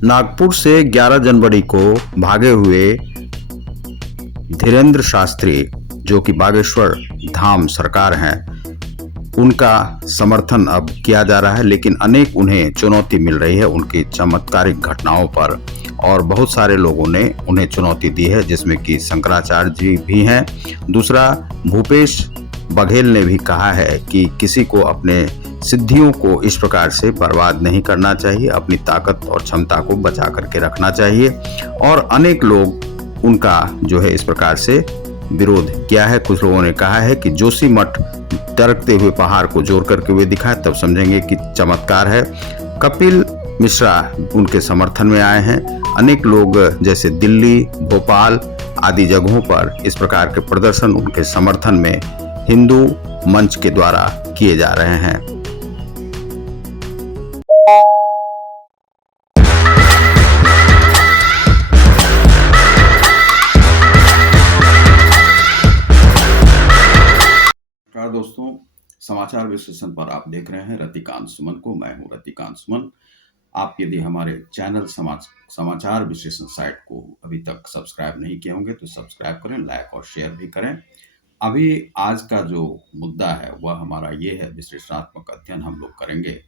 नागपुर से 11 जनवरी को भागे हुए धीरेन्द्र शास्त्री, जो कि बागेश्वर धाम सरकार हैं, उनका समर्थन अब किया जा रहा है। लेकिन अनेक उन्हें चुनौती मिल रही है उनकी चमत्कारिक घटनाओं पर, और बहुत सारे लोगों ने उन्हें चुनौती दी है, जिसमें कि शंकराचार्य जी भी हैं। दूसरा, भूपेश बघेल ने भी कहा है कि किसी को अपने सिद्धियों को इस प्रकार से बर्बाद नहीं करना चाहिए, अपनी ताकत और क्षमता को बचा करके रखना चाहिए। और अनेक लोग उनका जो है इस प्रकार से विरोध किया है। कुछ लोगों ने कहा है कि जोशीमठ टरकते हुए पहाड़ को जोड़ करके वे दिखाए, तब समझेंगे कि चमत्कार है। कपिल मिश्रा उनके समर्थन में आए हैं। अनेक लोग जैसे दिल्ली, भोपाल आदि जगहों पर इस प्रकार के प्रदर्शन उनके समर्थन में हिंदू मंच के द्वारा किए जा रहे हैं। नमस्कार दोस्तों, समाचार विश्लेषण पर आप देख रहे हैं रतिकांत सुमन को। मैं हूं रतिकांत सुमन। आप यदि हमारे चैनल समाचार विश्लेषण साइट को अभी तक सब्सक्राइब नहीं किए होंगे तो सब्सक्राइब करें, लाइक और शेयर भी करें। अभी आज का जो मुद्दा है वह हमारा ये है, विश्लेषणात्मक अध्ययन हम लोग करेंगे।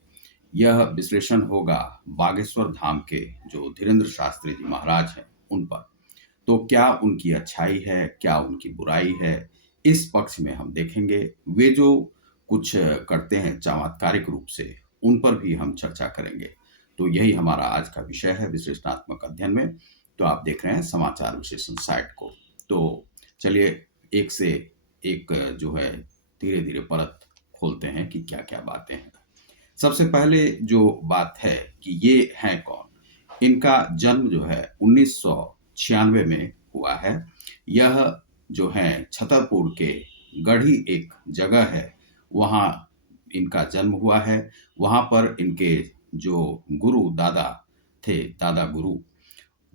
यह विश्लेषण होगा बागेश्वर धाम के जो धीरेन्द्र शास्त्री जी महाराज हैं उन पर। तो क्या उनकी अच्छाई है, क्या उनकी बुराई है, इस पक्ष में हम देखेंगे। वे जो कुछ करते हैं चमत्कारिक रूप से, उन पर भी हम चर्चा करेंगे। तो यही हमारा आज का विषय है विश्लेषणात्मक अध्ययन में। तो आप देख रहे हैं समाचार विश्लेषण साइट को। तो चलिए एक से एक जो है धीरे धीरे परत खोलते हैं कि क्या क्या बातें हैं। सबसे पहले जो बात है कि ये हैं कौन। इनका जन्म जो है 1996 में हुआ है। यह जो है छतरपुर के गढ़ी एक जगह है, वहाँ इनका जन्म हुआ है। वहाँ पर इनके जो गुरु दादा थे, दादा गुरु,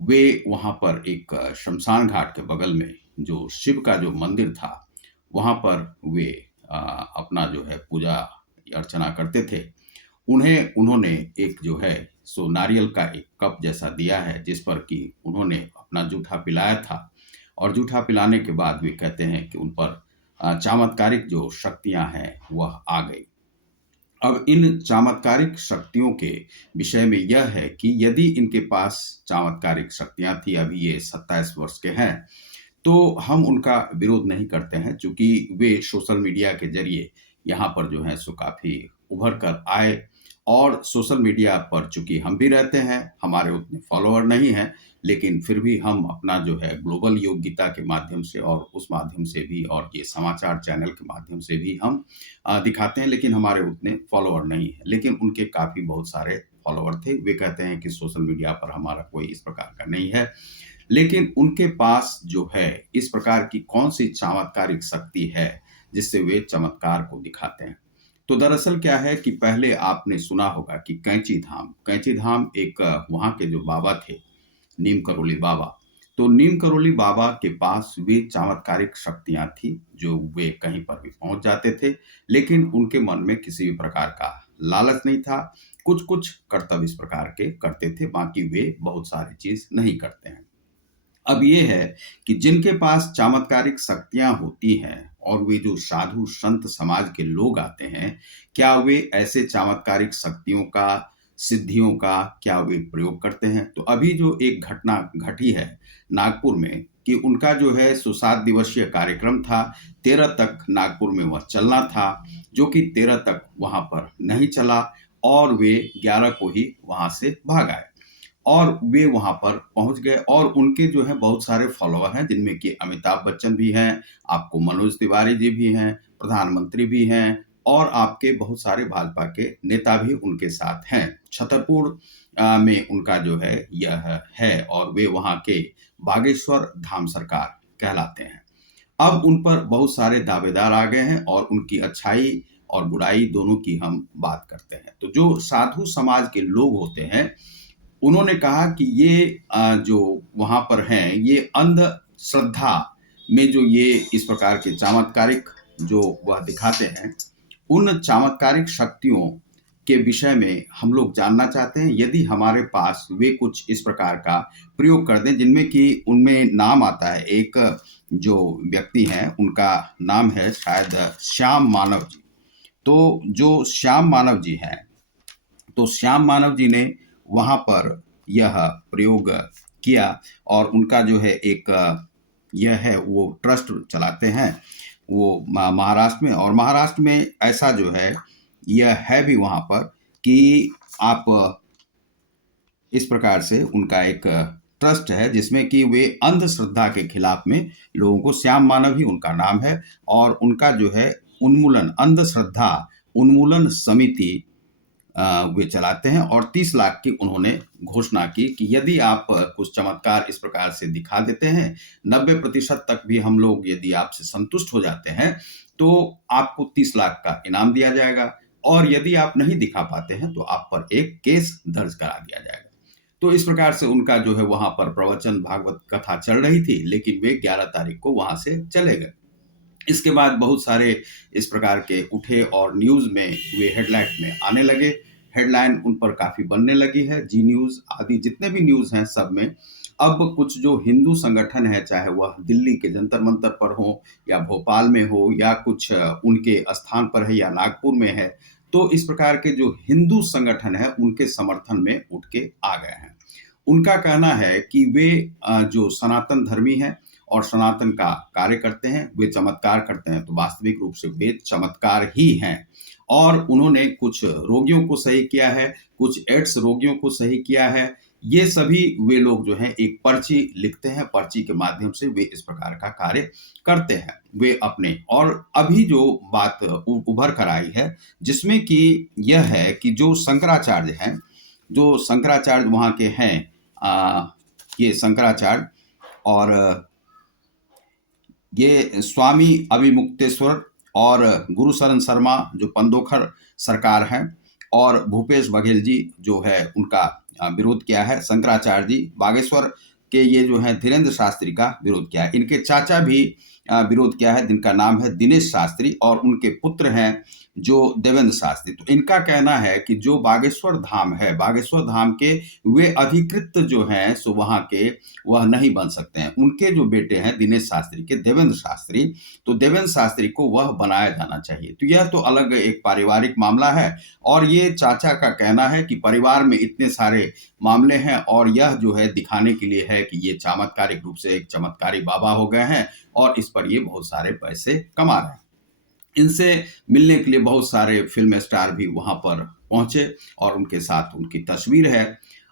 वे वहाँ पर एक शमशान घाट के बगल में जो शिव का जो मंदिर था, वहाँ पर वे अपना जो है पूजा अर्चना करते थे। उन्होंने एक जो है सो नारियल का एक कप जैसा दिया है, जिस पर कि उन्होंने अपना जूठा पिलाया था। और जूठा पिलाने के बाद वे कहते हैं कि उन पर चमत्कारिक जो शक्तियां हैं वह आ गई। अब इन चमत्कारिक शक्तियों के विषय में यह है कि यदि इनके पास चमत्कारिक शक्तियां थी, अभी ये 27 वर्ष के हैं, तो हम उनका विरोध नहीं करते हैं, चूंकि वे सोशल मीडिया के जरिए यहाँ पर जो है सो काफी उभर कर आए। और सोशल मीडिया पर चूंकि हम भी रहते हैं, हमारे उतने फॉलोअर नहीं हैं, लेकिन फिर भी हम अपना जो है ग्लोबल योग्यता के माध्यम से और उस माध्यम से भी, और ये समाचार चैनल के माध्यम से भी हम दिखाते हैं, लेकिन हमारे उतने फॉलोअर नहीं है। लेकिन उनके काफी बहुत सारे फॉलोअर थे। वे कहते हैं कि सोशल मीडिया पर हमारा कोई इस प्रकार का नहीं है, लेकिन उनके पास जो है इस प्रकार की कौन सी चमत्कारिक शक्ति है जिससे वे चमत्कार को दिखाते हैं। तो दरअसल क्या है कि पहले आपने सुना होगा कि कैंची धाम एक वहाँ के जो बाबा थे, नीम करोली बाबा। तो नीम करोली बाबा के पास वे चमत्कारिक शक्तियां थी, जो वे कहीं पर भी पहुंच जाते थे, लेकिन उनके मन में किसी भी प्रकार का लालच नहीं था। कुछ कुछ कर्तव्य इस प्रकार के करते थे, बाकी वे बहुत सारी चीज नहीं करते हैं। अब ये है कि जिनके पास चमत्कारिक शक्तियां होती हैं और वे जो साधु संत समाज के लोग आते हैं, क्या वे ऐसे चमत्कारिक शक्तियों का, सिद्धियों का क्या वे प्रयोग करते हैं। तो अभी जो एक घटना घटी है नागपुर में, कि उनका जो है 7 दिवसीय कार्यक्रम था, 13 तक नागपुर में वह चलना था, जो कि 13 तक वहां पर नहीं चला और वे 11 को ही वहां से भाग आए। और वे वहां पर पहुंच गए और उनके जो है बहुत सारे फॉलोअर हैं, जिनमें कि अमिताभ बच्चन भी हैं, आपको मनोज तिवारी जी भी हैं, प्रधानमंत्री भी हैं, और आपके बहुत सारे भाजपा के नेता भी उनके साथ हैं। छतरपुर में उनका जो है यह है, और वे वहां के बागेश्वर धाम सरकार कहलाते हैं। अब उन पर बहुत सारे दावेदार आ गए हैं और उनकी अच्छाई और बुराई दोनों की हम बात करते हैं। तो जो साधु समाज के लोग होते हैं, उन्होंने कहा कि ये जो वहां पर हैं, ये अंधश्रद्धा में जो ये इस प्रकार के चमत्कारिक जो वह दिखाते हैं, उन चमत्कारिक शक्तियों के विषय में हम लोग जानना चाहते हैं। यदि हमारे पास वे कुछ इस प्रकार का प्रयोग कर दें जिनमें कि उनमें नाम आता है, एक जो व्यक्ति हैं उनका नाम है शायद श्याम मानव जी। तो जो श्याम मानव जी हैं, तो श्याम मानव जी ने वहाँ पर यह प्रयोग किया और उनका जो है एक यह है वो ट्रस्ट चलाते हैं वो महाराष्ट्र में। और महाराष्ट्र में ऐसा जो है यह है भी वहाँ पर कि आप इस प्रकार से उनका एक ट्रस्ट है जिसमें कि वे अंधश्रद्धा के खिलाफ में लोगों को, श्याम मानव ही उनका नाम है, और उनका जो है उन्मूलन, अंधश्रद्धा उन्मूलन समिति वे चलाते हैं। और 30 लाख की उन्होंने घोषणा की कि यदि आप कुछ चमत्कार इस प्रकार से दिखा देते हैं, 90% तक भी हम लोग यदि आपसे संतुष्ट हो जाते हैं तो आपको 30 लाख का इनाम दिया जाएगा, और यदि आप नहीं दिखा पाते हैं तो आप पर एक केस दर्ज करा दिया जाएगा। तो इस प्रकार से उनका जो है वहां पर प्रवचन, भागवत कथा चल रही थी, लेकिन वे 11 तारीख को वहां से चले गए। इसके बाद बहुत सारे इस प्रकार के उठे और न्यूज में वे हेडलाइन में आने लगे। हेडलाइन उन पर काफी बनने लगी है। जी न्यूज आदि जितने भी न्यूज हैं सब में अब कुछ जो हिंदू संगठन है, चाहे वह दिल्ली के जंतर मंतर पर हो या भोपाल में हो या कुछ उनके स्थान पर है या नागपुर में है, तो इस प्रकार के जो हिंदू संगठन है उनके समर्थन में उठ के आ गए हैं। उनका कहना है कि वे जो सनातन धर्मी हैं और सनातन का कार्य करते हैं, वे चमत्कार करते हैं, तो वास्तविक रूप से वे चमत्कार ही हैं। और उन्होंने कुछ रोगियों को सही किया है, कुछ एड्स रोगियों को सही किया है। ये सभी वे लोग जो हैं एक पर्ची लिखते हैं, पर्ची के माध्यम से वे इस प्रकार का कार्य करते हैं वे अपने। और अभी जो बात उभर कर आई है जिसमें कि यह है कि जो शंकराचार्य हैं, जो शंकराचार्य वहाँ के हैं, ये शंकराचार्य और ये स्वामी अभिमुक्तेश्वर और गुरुशरण शर्मा जो पंदोखर सरकार हैं, और भूपेश बघेल जी जो है उनका विरोध किया है। शंकराचार्य जी बागेश्वर के ये जो है धीरेन्द्र शास्त्री का विरोध किया है। इनके चाचा भी विरोध किया है जिनका नाम है दिनेश शास्त्री, और उनके पुत्र हैं जो देवेंद्र शास्त्री। तो इनका कहना है कि जो बागेश्वर धाम है, बागेश्वर धाम के वे अधिकृत जो हैं सो वहाँ के वह नहीं बन सकते हैं। उनके जो बेटे हैं दिनेश शास्त्री के, देवेंद्र शास्त्री, तो देवेंद्र शास्त्री को वह बनाया जाना चाहिए। तो यह तो अलग एक पारिवारिक मामला है। और ये चाचा का कहना है कि परिवार में इतने सारे मामले हैं और यह जो है दिखाने के लिए है कि ये चमत्कारिक रूप से एक चमत्कारी बाबा हो गए हैं और इस पर ये बहुत सारे पैसे कमा रहे हैं। इनसे मिलने के लिए बहुत सारे फिल्म स्टार भी वहां पर पहुंचे और उनके साथ उनकी तस्वीर है।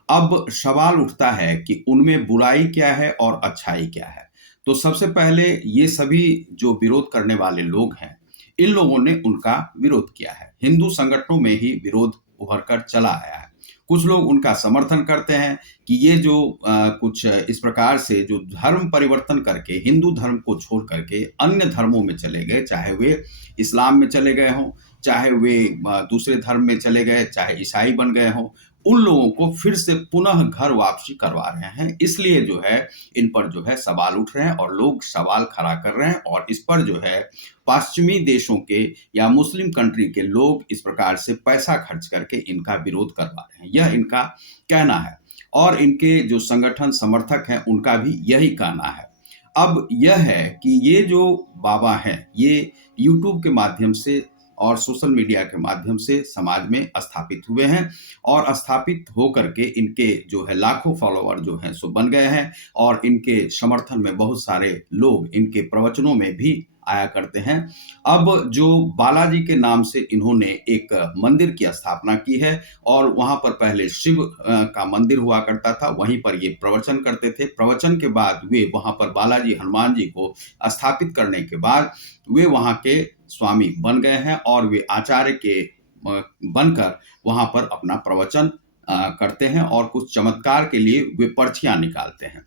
अब सवाल उठता है कि उनमें बुराई क्या है और अच्छाई क्या है। तो सबसे पहले ये सभी जो विरोध करने वाले लोग हैं, इन लोगों ने उनका विरोध किया है। हिंदू संगठनों में ही विरोध उभर कर चला आया है। कुछ लोग उनका समर्थन करते हैं कि ये जो कुछ इस प्रकार से जो धर्म परिवर्तन करके हिंदू धर्म को छोड़ करके अन्य धर्मों में चले गए, चाहे वे इस्लाम में चले गए हों, चाहे वे दूसरे धर्म में चले गए, चाहे ईसाई बन गए हों, उन लोगों को फिर से पुनः घर वापसी करवा रहे हैं। इसलिए जो है इन पर जो है सवाल उठ रहे हैं और लोग सवाल खड़ा कर रहे हैं, और इस पर जो है पश्चिमी देशों के या मुस्लिम कंट्री के लोग इस प्रकार से पैसा खर्च करके इनका विरोध करवा रहे हैं, यह इनका कहना है। और इनके जो संगठन समर्थक हैं उनका भी यही कहना है। अब यह है कि ये जो बाबा हैं ये यूट्यूब के माध्यम से और सोशल मीडिया के माध्यम से समाज में स्थापित हुए हैं, और स्थापित होकर के इनके जो है लाखों फॉलोअर जो हैं सो बन गए हैं, और इनके समर्थन में बहुत सारे लोग इनके प्रवचनों में भी आया करते हैं। अब जो बालाजी के नाम से इन्होंने एक मंदिर की स्थापना की है, और वहां पर पहले शिव का मंदिर हुआ करता था, वहीं पर ये प्रवचन करते थे। प्रवचन के बाद वे वहां पर बालाजी हनुमान जी को स्थापित करने के बाद वे वहां के स्वामी बन गए हैं, और वे आचार्य के बनकर वहां पर अपना प्रवचन करते हैं, और कुछ चमत्कार के लिए वे पर्चियां निकालते हैं।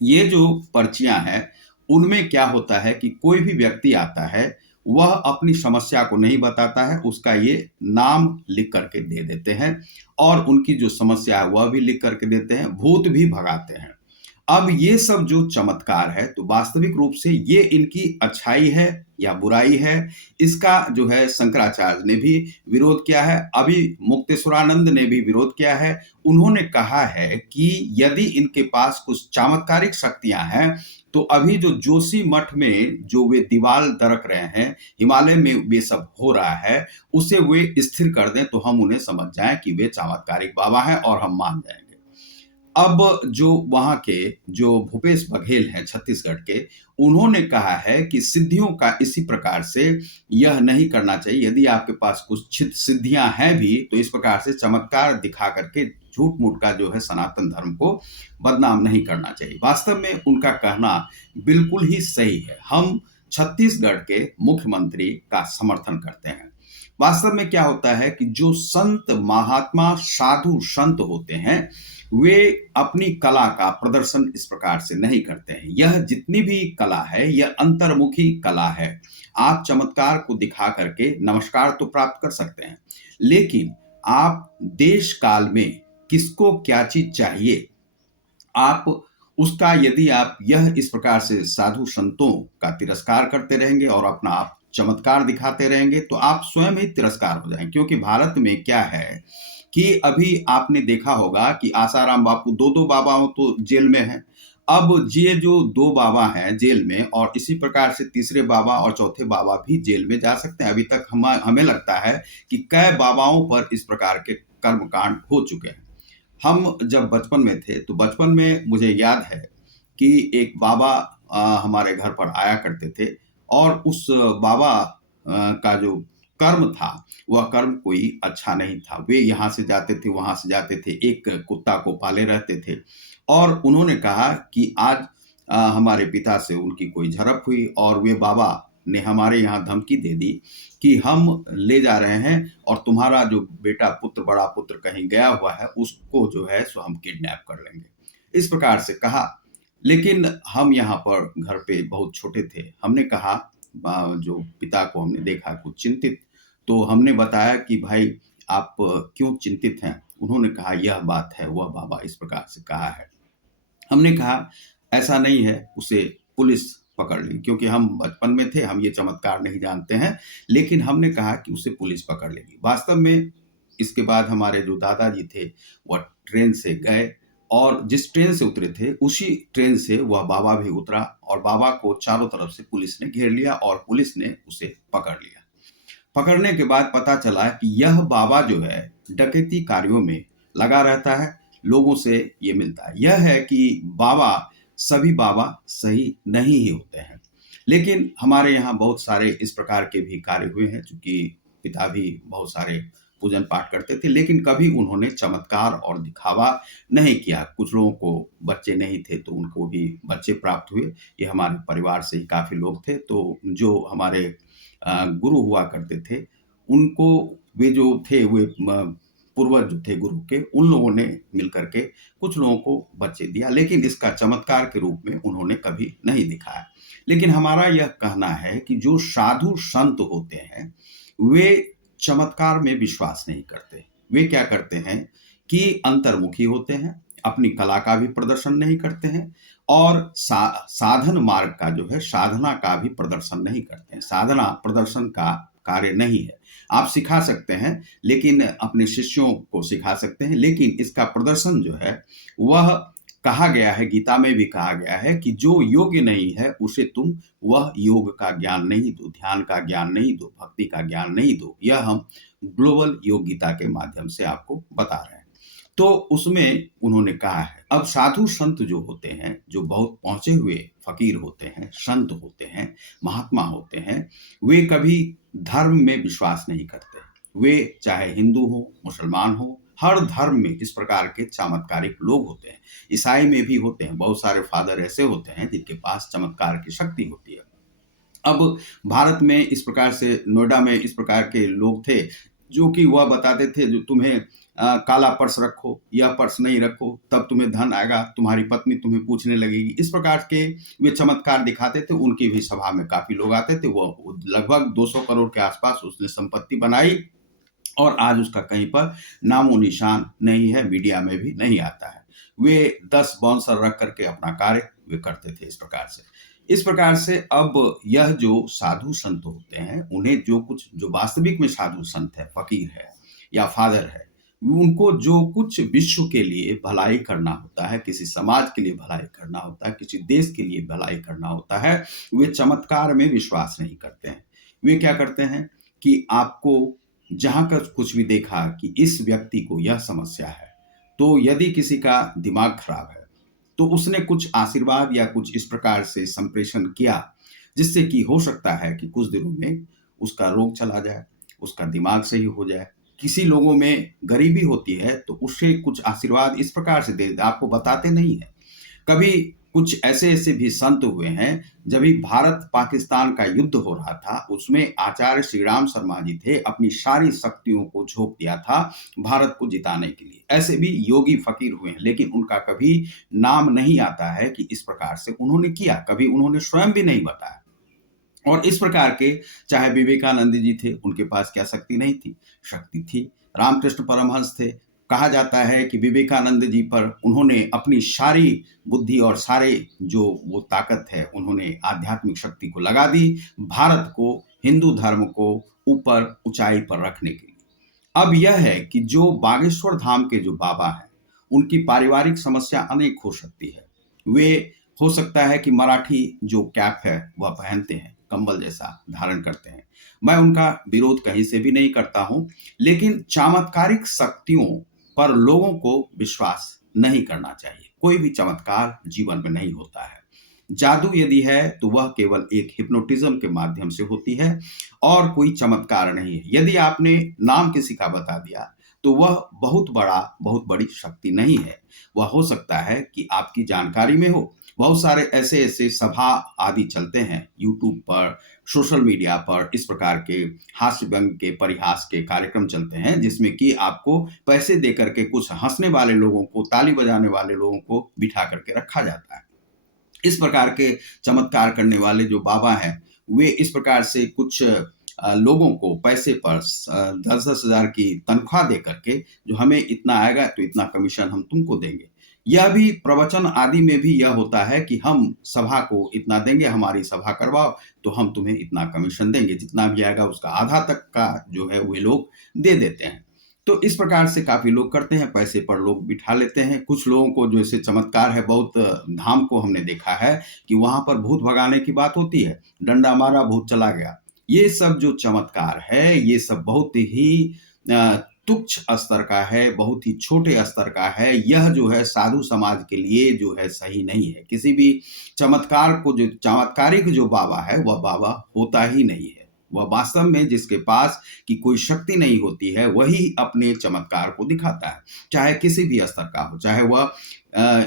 ये जो पर्चियां हैं उनमें क्या होता है कि कोई भी व्यक्ति आता है, वह अपनी समस्या को नहीं बताता है, उसका ये नाम लिख करके दे देते हैं, और उनकी जो समस्या है वह भी लिख करके देते हैं, भूत भी भगाते हैं। अब ये सब जो चमत्कार है, तो वास्तविक रूप से ये इनकी अच्छाई है या बुराई है, इसका जो है शंकराचार्य ने भी विरोध किया है। अभी मुक्तेश्वरानंद ने भी विरोध किया है। उन्होंने कहा है कि यदि इनके पास कुछ चमत्कारिक शक्तियां हैं, तो अभी जो जोशी मठ में जो वे दीवार दरक रहे हैं, हिमालय में वे सब हो रहा है, उसे वे स्थिर कर दें, तो हम उन्हें समझ जाएं कि वे चमत्कारिक बाबा हैं और हम मान जाएंगे। अब जो वहाँ के जो भूपेश बघेल हैं छत्तीसगढ़ के, उन्होंने कहा है कि सिद्धियों का इसी प्रकार से यह नहीं करना चाहिए। यदि आपके पास कुछ सिद्धियां हैं भी, तो इस प्रकार से चमत्कार दिखा करके झूठ मूठ का जो है सनातन धर्म को बदनाम नहीं करना चाहिए। वास्तव में उनका कहना बिल्कुल ही सही है। हम छत्तीसगढ़ के मुख्यमंत्री का समर्थन करते हैं। वास्तव में क्या होता है कि जो संत महात्मा साधु संत होते हैं, वे अपनी कला का प्रदर्शन इस प्रकार से नहीं करते हैं। यह जितनी भी कला है, यह अंतर्मुखी कला है। आप चमत्कार को दिखा करके नमस्कार तो प्राप्त कर सकते हैं, लेकिन आप देश काल में किसको क्या चीज चाहिए, आप उसका यदि आप यह इस प्रकार से साधु संतों का तिरस्कार करते रहेंगे और अपना आप चमत्कार दिखाते रहेंगे, तो आप स्वयं ही तिरस्कार हो जाएंगे। क्योंकि भारत में क्या है कि अभी आपने देखा होगा कि आसाराम बापू, दो दो बाबाओं तो जेल में हैं। अब ये जो दो बाबा हैं जेल में, और इसी प्रकार से तीसरे बाबा और चौथे बाबा भी जेल में जा सकते हैं। अभी तक हमें लगता है कि कई बाबाओं पर इस प्रकार के कर्मकांड हो चुके हैं। हम जब बचपन में थे, तो बचपन में मुझे याद है कि एक बाबा हमारे घर पर आया करते थे, और उस बाबा का जो कर्म था, वह कर्म कोई अच्छा नहीं था। वे यहाँ से जाते थे, वहाँ से जाते थे, एक कुत्ता को पाले रहते थे, और उन्होंने कहा कि आज हमारे पिता से उनकी कोई झड़प हुई, और वे बाबा ने हमारे यहाँ धमकी दे दी कि हम ले जा रहे हैं, और तुम्हारा जो बेटा पुत्र, बड़ा पुत्र कहीं गया हुआ है, उसको जो है सो हम किडनैप कर लेंगे। इस प्रकार से कहा। लेकिन हम यहाँ पर घर पे बहुत छोटे थे। हमने कहा, जो पिता को हमने देखा कुछ चिंतित, तो हमने बताया कि भाई आप क्यों चिंतित हैं? उन्होंने कहा यह बात है, वह बाबा इस प्रकार से कहा है। हमने कहा ऐसा नहीं है, उसे पुलिस पकड़ ली, क्योंकि हम बचपन में थे, हम ये चमत्कार नहीं जानते हैं। लेकिन हमने कहा कि उसे पुलिस पकड़ लेगी। वास्तव में इसके बाद हमारे जो दादाजी थे, वह ट्रेन से गए, और जिस ट्रेन से उतरे थे, उसी ट्रेन से वह बाबा भी उतरा, और बाबा को चारों तरफ से पुलिस ने घेर लिया, और पुलिस ने उसे पकड़ लिया। पकड़ने के बाद पता चला कि यह बाबा जो है डकैती कार्यों में लगा रहता है, लोगों से ये मिलता है। यह है कि बाबा, सभी बाबा सही नहीं ही होते हैं। लेकिन हमारे यहाँ बहुत सारे इस प्रकार के भी कार्य हुए हैं, चूंकि पिता भी बहुत सारे पूजन पाठ करते थे, लेकिन कभी उन्होंने चमत्कार और दिखावा नहीं किया। कुछ लोगों को बच्चे नहीं थे, तो उनको भी बच्चे प्राप्त हुए। ये हमारे परिवार से ही काफी लोग थे। तो जो हमारे गुरु हुआ करते थे, उनको वे जो थे, वे पूर्वज जो थे गुरु के, उन लोगों ने मिलकर के कुछ लोगों को बच्चे दिया, लेकिन इसका चमत्कार के रूप में उन्होंने कभी नहीं दिखाया। लेकिन हमारा यह कहना है कि जो साधु संत होते हैं, वे चमत्कार में विश्वास नहीं करते। वे क्या करते हैं कि अंतर्मुखी होते हैं, अपनी कला का भी प्रदर्शन नहीं करते हैं, और साधन मार्ग का जो है, साधना का भी प्रदर्शन नहीं करते हैं। साधना प्रदर्शन का कार्य नहीं है। आप सिखा सकते हैं, लेकिन अपने शिष्यों को सिखा सकते हैं, लेकिन इसका प्रदर्शन जो है, वह कहा गया है, गीता में भी कहा गया है कि जो योग्य नहीं है, उसे तुम वह योग का ज्ञान नहीं दो, ध्यान का ज्ञान नहीं दो, भक्ति का ज्ञान नहीं दो। यह हम ग्लोबल योग गीता के माध्यम से आपको बता रहे हैं। तो उसमें उन्होंने कहा है, अब साधु संत जो होते हैं, जो बहुत पहुंचे हुए फकीर होते हैं, संत होते हैं, महात्मा होते हैं, वे कभी धर्म में विश्वास नहीं करते। वे चाहे हिंदू हो, मुसलमान हो, हर धर्म में इस प्रकार के चमत्कारिक लोग होते हैं। ईसाई में भी होते हैं। बहुत सारे फादर ऐसे होते हैं जिनके पास चमत्कार की शक्ति होती है। अब भारत में इस प्रकार से, नोएडा में इस प्रकार के लोग थे, जो कि वह बताते थे, जो तुम्हें काला पर्स रखो या पर्स नहीं रखो, तब तुम्हें धन आएगा, तुम्हारी पत्नी तुम्हें पूछने लगेगी। इस प्रकार के वे चमत्कार दिखाते थे। उनकी भी सभा में काफी लोग आते थे। वो लगभग 200 करोड़ के आसपास उसने संपत्ति बनाई, और आज उसका कहीं पर नामो निशान नहीं है, मीडिया में भी नहीं आता है। वे 10 बाउंसर रख करके अपना कार्य वे करते थे इस प्रकार से अब यह जो साधु संत होते हैं, उन्हें जो वास्तविक में साधु संत है, फकीर है या फादर है, उनको जो कुछ विश्व के लिए भलाई करना होता है, किसी समाज के लिए भलाई करना होता है, किसी देश के लिए भलाई करना होता है, वे चमत्कार में विश्वास नहीं करते हैं। वे क्या करते हैं कि आपको जहां का कुछ भी देखा कि इस व्यक्ति को यह समस्या है, तो यदि किसी का दिमाग खराब है, तो उसने कुछ आशीर्वाद या कुछ इस प्रकार से संप्रेषण किया, जिससे कि हो सकता है कि कुछ दिनों में उसका रोग चला जाए, उसका दिमाग सही हो जाए। किसी लोगों में गरीबी होती है, तो उसे कुछ आशीर्वाद इस प्रकार से दे देते, आपको बताते नहीं है। कभी कुछ ऐसे-ऐसे भी संत हुए हैं, जब भी भारत-पाकिस्तान का युद्ध हो रहा था, उसमें आचार्य श्री राम शर्मा जी थे, अपनी सारी शक्तियों को झोंक दिया था भारत को जिताने के लिए। ऐसे भी योगी फकीर हुए हैं, लेकिन उनका कभी नाम नहीं आता है कि इस प्रकार से उन्होंने किया, कभी उन्होंने स्वयं भी नहीं बताया। और इस प्रकार के चाहे विवेकानंद जी थे, उनके पास क्या शक्ति नहीं थी? शक्ति थी। रामकृष्ण परमहंस थे, कहा जाता है कि विवेकानंद जी पर उन्होंने अपनी सारी बुद्धि और सारे जो वो ताकत है, उन्होंने आध्यात्मिक शक्ति को लगा दी, भारत को, हिंदू धर्म को ऊपर ऊंचाई पर रखने के लिए। अब यह है कि जो बागेश्वर धाम के जो बाबा हैं, उनकी पारिवारिक समस्या अनेक हो सकती है। वे हो सकता है कि मराठी जो कैप है वह पहनते हैं, कंबल जैसा धारण करते हैं। मैं उनका विरोध कहीं से भी नहीं करता हूं, लेकिन चमत्कारिक शक्तियों पर लोगों को विश्वास नहीं करना चाहिए। कोई भी चमत्कार जीवन में नहीं होता है। जादू यदि है तो वह केवल एक हिप्नोटिज्म के माध्यम से होती है और कोई चमत्कार नहीं है। यदि आपने नाम किसी का बता दिया, तो वह बहुत बड़ी शक्ति नहीं है। वह हो सकता है कि आपकी जानकारी में हो। बहुत सारे ऐसे-ऐसे सभा आदि चलते हैं यूट्यूब पर, सोशल मीडिया पर, इस प्रकार के हास्य व्यंग के, परिहास के कार्यक्रम चलते हैं, जिसमें कि आपको पैसे दे करके कुछ हँसने वाले लोगों को, ताली बजाने वाले लोगों को बिठा करके रखा जाता है। इस प्रकार के चमत्कार करने वाले जो बाबा हैं, वे इस प्रकार से कुछ लोगों को पैसे पर 10-10 हज़ार की तनख्वाह दे करके, जो हमें इतना आएगा तो इतना कमीशन हम तुमको देंगे। यह भी प्रवचन आदि में भी यह होता है कि हम सभा को इतना देंगे, हमारी सभा करवाओ, तो हम तुम्हें इतना कमीशन देंगे, जितना भी आएगा उसका आधा तक का जो है वे लोग दे देते हैं। तो इस प्रकार से काफ़ी लोग करते हैं, पैसे पर लोग बिठा लेते हैं। कुछ लोगों को जैसे चमत्कार है, बहुत धाम को हमने देखा है कि वहाँ पर भूत भगाने की बात होती है, डंडा मारा भूत चला गया। ये सब जो चमत्कार है, ये सब बहुत ही तुच्छ स्तर का है, बहुत ही छोटे स्तर का है। यह जो है साधु समाज के लिए जो है सही नहीं है। किसी भी चमत्कारिक जो बाबा है, वह बाबा होता ही नहीं है। वह वास्तव में जिसके पास की कोई शक्ति नहीं होती है, वही अपने चमत्कार को दिखाता है। चाहे किसी भी स्तर का हो, चाहे वह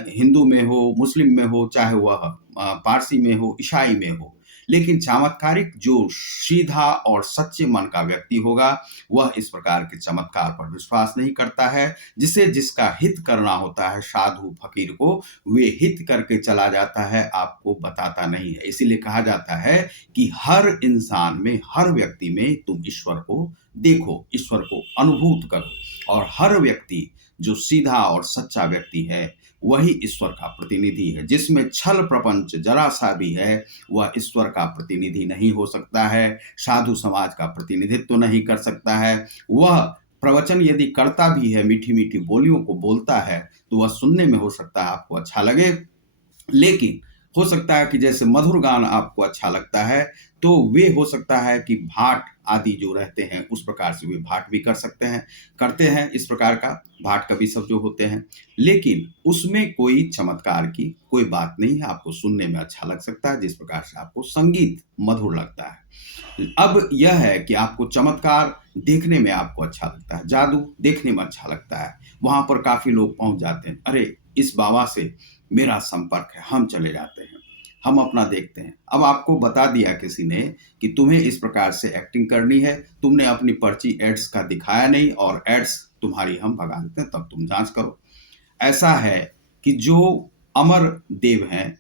हिंदू में हो, मुस्लिम में हो, चाहे वह पारसी में हो, ईसाई में हो। लेकिन चमत्कारिक जो सीधा और सच्चे मन का व्यक्ति होगा, वह इस प्रकार के चमत्कार पर विश्वास नहीं करता है। जिसे जिसका हित करना होता है साधु फकीर को, वे हित करके चला जाता है, आपको बताता नहीं है। इसीलिए कहा जाता है कि हर इंसान में, हर व्यक्ति में तुम ईश्वर को देखो, ईश्वर को अनुभूत करो। और हर व्यक्ति जो सीधा और सच्चा व्यक्ति है, वही ईश्वर का प्रतिनिधि है। जिसमें छल प्रपंच जरा सा भी है, वह ईश्वर का प्रतिनिधि नहीं हो सकता है, साधु समाज का प्रतिनिधित्व तो नहीं कर सकता है। वह प्रवचन यदि करता भी है, मीठी-मीठी बोलियों को बोलता है, तो वह सुनने में हो सकता है आपको अच्छा लगे, लेकिन हो सकता है कि जैसे मधुर गान आपको अच्छा लगता है, तो वे हो सकता है कि भाट आदि जो रहते हैं, उस प्रकार से वे भाट भी करते हैं इस प्रकार का, भाट कवि सब जो होते हैं। लेकिन उसमें कोई चमत्कार की कोई बात नहीं है, आपको सुनने में अच्छा लग सकता है, जिस प्रकार से आपको संगीत मधुर लगता है। अब यह है कि आपको चमत्कार देखने में आपको अच्छा लगता है, जादू देखने में अच्छा लगता है। वहाँ पर काफ़ी लोग पहुँच जाते हैं, अरे! इस बाबा से मेरा संपर्क है, हम चले जाते हैं, हम अपना देखते हैं। अब आपको बता दिया किसी ने कि तुम्हें इस प्रकार से एक्टिंग करनी है, तुमने अपनी पर्ची एड्स का दिखाया नहीं और एड्स तुम्हारी हम भगा देते हैं, तब तुम जाँच करो। ऐसा है कि जो अमर देव हैं,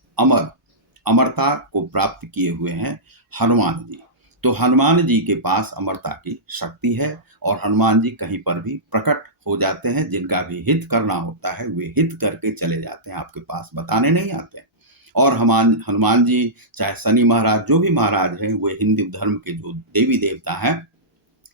अमरता को प्राप्त किए हुए हैं हनुमान जी। तो हनुमान जी के पास अमरता की शक्ति है और हनुमान जी कहीं पर भी प्रकट हो जाते हैं, जिनका भी हित करना होता है वे हित करके चले जाते हैं, आपके पास बताने नहीं आते हैं। और हनुमान जी, चाहे शनि महाराज, जो भी महाराज हैं, वे हिंदू धर्म के जो देवी देवता हैं,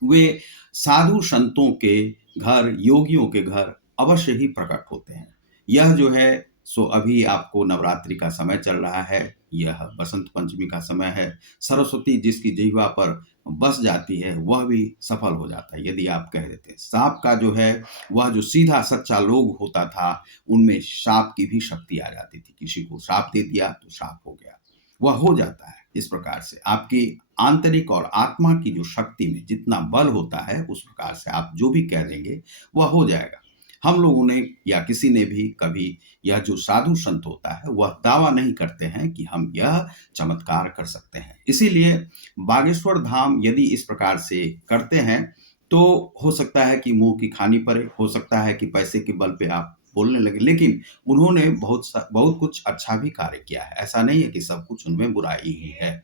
वे साधु संतों के घर, योगियों के घर अवश्य ही प्रकट होते हैं। यह जो है सो अभी आपको नवरात्रि का समय चल रहा है, यह बसंत पंचमी का समय है। सरस्वती जिसकी जिह्वा पर बस जाती है वह भी सफल हो जाता है। यदि आप कह देते हैं सांप का जो है वह जो सीधा सच्चा लोग होता था, उनमें सांप की भी शक्ति आ जाती थी। किसी को श्राप दे दिया तो श्राप हो गया, वह हो जाता है। इस प्रकार से आपकी आंतरिक और आत्मा की जो शक्ति में जितना बल होता है, उस प्रकार से आप जो भी कह देंगे वह हो जाएगा। हम लोगों ने या किसी ने भी कभी यह जो साधु संत होता है वह दावा नहीं करते हैं कि हम यह चमत्कार कर सकते हैं। इसीलिए बागेश्वर धाम यदि इस प्रकार से करते हैं तो हो सकता है कि मुंह की खानी पड़े, हो सकता है कि पैसे के बल पे आप बोलने लगे, लेकिन उन्होंने बहुत कुछ अच्छा भी कार्य किया है। ऐसा नहीं है कि सब कुछ उनमें बुराई ही है।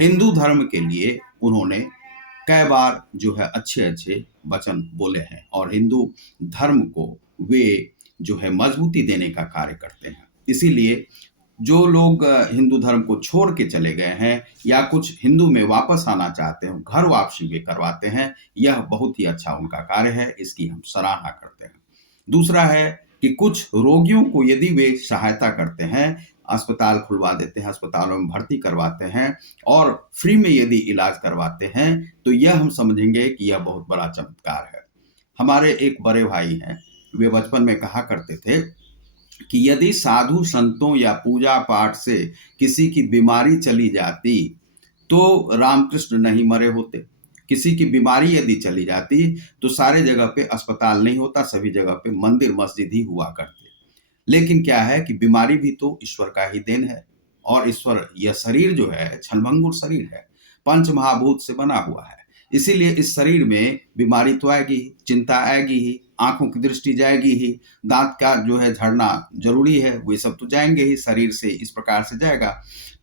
हिंदू धर्म के लिए उन्होंने कई बार जो है अच्छे-अच्छे वचन बोले हैं और हिंदू धर्म को वे जो है मजबूती देने का कार्य करते हैं। इसीलिए जो लोग हिंदू धर्म को छोड़ के चले गए हैं या कुछ हिंदू में वापस आना चाहते हैं, घर वापसी वे करवाते हैं, यह बहुत ही अच्छा उनका कार्य है, इसकी हम सराहना करते हैं। दूसरा है कि कुछ रोगियों को यदि वे सहायता करते हैं, अस्पताल खुलवा देते हैं, अस्पतालों में भर्ती करवाते हैं और फ्री में यदि इलाज करवाते हैं, तो यह हम समझेंगे कि यह बहुत बड़ा चमत्कार है। हमारे एक बड़े भाई हैं, वे बचपन में कहा करते थे कि यदि साधु संतों या पूजा पाठ से किसी की बीमारी चली जाती, तो रामकृष्ण नहीं मरे होते। किसी की बीमारी यदि चली जाती, तो सारे जगह पे अस्पताल नहीं होता, सभी जगह पे मंदिर मस्जिद ही हुआ करते। लेकिन क्या है कि बीमारी भी तो ईश्वर का ही देन है और ईश्वर, यह शरीर जो है क्षणभंगुर शरीर है, पंच महाभूत से बना हुआ है। इसीलिए इस शरीर में बीमारी तो आएगी ही, चिंता आएगी ही, आंखों की दृष्टि जाएगी ही, दांत का जो है झड़ना जरूरी है, वे सब तो जाएंगे ही, शरीर से इस प्रकार से जाएगा।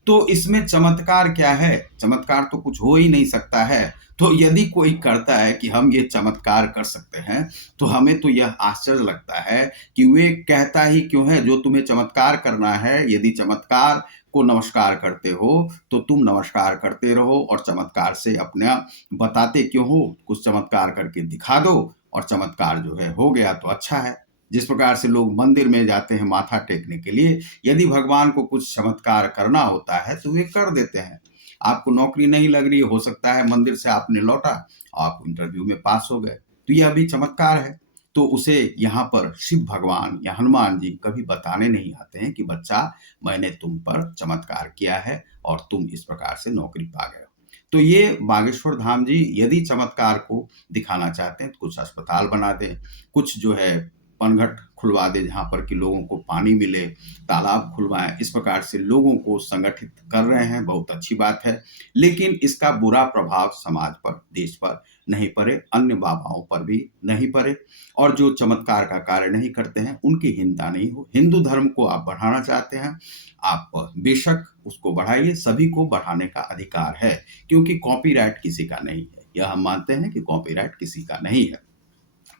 तो इसमें चमत्कार क्या है? चमत्कार तो कुछ हो ही नहीं सकता है। तो यदि कोई करता है कि हम ये चमत्कार कर सकते हैं, तो हमें तो यह आश्चर्य लगता है कि वे कहता ही क्यों है, जो तुम्हें चमत्कार करना है, यदि चमत्कार को नमस्कार करते हो तो तुम नमस्कार करते रहो और चमत्कार से अपना बताते क्यों हो, कुछ चमत्कार करके दिखा दो और चमत्कार जो है हो गया तो अच्छा है। जिस प्रकार से लोग मंदिर में जाते हैं माथा टेकने के लिए, यदि भगवान को कुछ चमत्कार करना होता है तो वे कर देते हैं। आपको नौकरी नहीं लग रही, हो सकता है मंदिर से आपने लौटा, आप इंटरव्यू में पास हो गए, तो यह भी चमत्कार है। तो उसे यहाँ पर शिव भगवान या हनुमान जी कभी बताने नहीं आते हैं कि बच्चा, मैंने तुम पर चमत्कार किया है और तुम इस प्रकार से नौकरी पा गए हो। तो ये बागेश्वर धाम जी यदि चमत्कार को दिखाना चाहते हैं तो कुछ अस्पताल बना दें, कुछ जो है पनघट खुलवा दें जहाँ पर कि लोगों को पानी मिले, तालाब खुलवाएं, इस प्रकार से लोगों को संगठित कर रहे हैं, बहुत अच्छी बात है। लेकिन इसका बुरा प्रभाव समाज पर, देश पर नहीं पड़े, अन्य बाबाओं पर भी नहीं पड़े और जो चमत्कार का कार्य नहीं करते हैं उनकी हिंसा नहीं हो। हिंदू धर्म को आप बढ़ाना चाहते हैं, आप बेशक उसको बढ़ाइए, सभी को बढ़ाने का अधिकार है, क्योंकि कॉपीराइट किसी का नहीं है। यह हम मानते हैं कि कॉपीराइट किसी का नहीं है।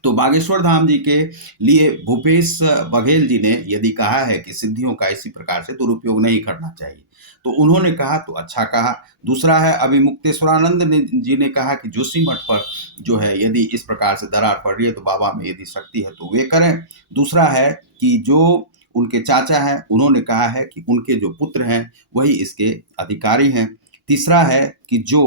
तो बागेश्वर धाम जी के लिए भूपेश बघेल जी ने यदि कहा है कि सिद्धियों का इसी प्रकार से दुरुपयोग नहीं करना चाहिए, तो उन्होंने कहा तो अच्छा कहा। दूसरा है अभी मुक्तेश्वरानंद जी ने कहा कि जोशीमठ पर जो है यदि इस प्रकार से दरार पड़ रही है तो बाबा में यदि शक्ति है तो वे करें। दूसरा है कि जो उनके चाचा हैं उन्होंने कहा है कि उनके जो पुत्र हैं वही इसके अधिकारी हैं। तीसरा है कि जो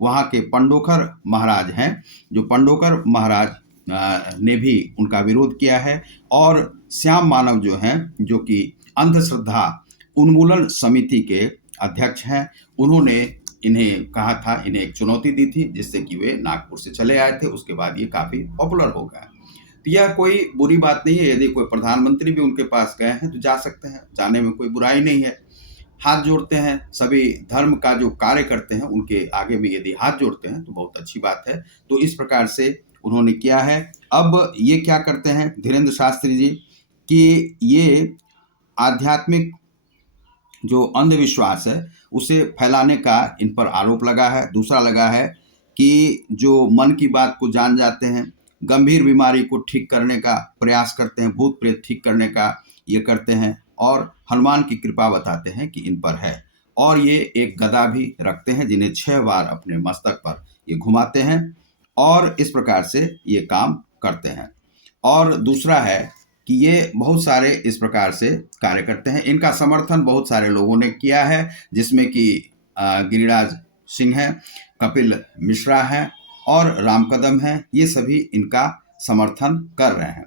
वहाँ के पंडोकर महाराज हैं, जो पंडोकर महाराज ने भी उनका विरोध किया है और श्याम मानव जो हैं, जो कि अंधश्रद्धा उन्मूलन समिति के अध्यक्ष हैं, उन्होंने इन्हें कहा था, इन्हें एक चुनौती दी थी जिससे कि वे नागपुर से चले आए थे। उसके बाद ये काफ़ी पॉपुलर हो गया। तो यह कोई बुरी बात नहीं है, यदि कोई प्रधानमंत्री भी उनके पास गए हैं तो जा सकते हैं, जाने में कोई बुराई नहीं है। हाथ जोड़ते हैं, सभी धर्म का जो कार्य करते हैं उनके आगे में यदि हाथ जोड़ते हैं तो बहुत अच्छी बात है। तो इस प्रकार से उन्होंने किया है। अब ये क्या करते हैं धीरेन्द्र शास्त्री जी कि ये आध्यात्मिक जो अंधविश्वास है उसे फैलाने का इन पर आरोप लगा है। दूसरा लगा है कि जो मन की बात को जान जाते हैं गंभीर बीमारी को ठीक करने का प्रयास करते हैं, भूत प्रेत ठीक करने का ये करते हैं और हनुमान की कृपा बताते हैं कि इन पर है। और ये एक गदा भी रखते हैं जिन्हें 6 बार अपने मस्तक पर ये घुमाते हैं और इस प्रकार से ये काम करते हैं। और दूसरा है कि ये बहुत सारे इस प्रकार से कार्य करते हैं। इनका समर्थन बहुत सारे लोगों ने किया है, जिसमें कि गिरिराज सिंह है, कपिल मिश्रा है और राम कदम है। ये सभी इनका समर्थन कर रहे हैं।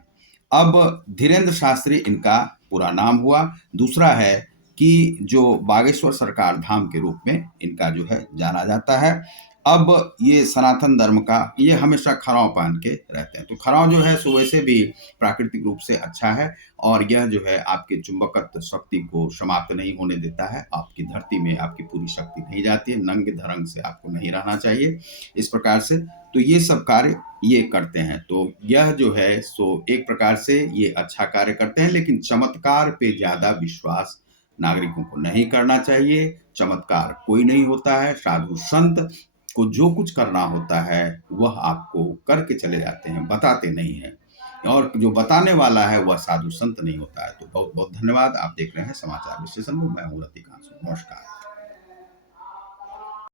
अब धीरेन्द्र शास्त्री इनका पूरा नाम हुआ। दूसरा है कि जो बागेश्वर सरकार धाम के रूप में इनका जो है जाना जाता है। अब ये सनातन धर्म का ये हमेशा खड़ाव पहन के रहते हैं। तो खड़ाव जो है सो वैसे भी प्राकृतिक रूप से अच्छा है और यह जो है आपके चुंबकत्व शक्ति को समाप्त नहीं होने देता है। आपकी धरती में आपकी पूरी शक्ति नहीं जाती है। नंगे धड़ंग से आपको नहीं रहना चाहिए इस प्रकार से। तो ये सब कार्य ये करते हैं। तो यह जो है सो एक प्रकार से ये अच्छा कार्य करते हैं, लेकिन चमत्कार पे ज़्यादा विश्वास नागरिकों को नहीं करना चाहिए। चमत्कार कोई नहीं होता है। साधु संत को जो कुछ करना होता है वह आपको करके चले जाते हैं, बताते नहीं हैं। और जो बताने वाला है वह साधु संत नहीं होता है। तो बहुत बहुत धन्यवाद। आप देख रहे हैं समाचार विश्लेषण में। मैं हूँ रतिकांत। नमस्कार।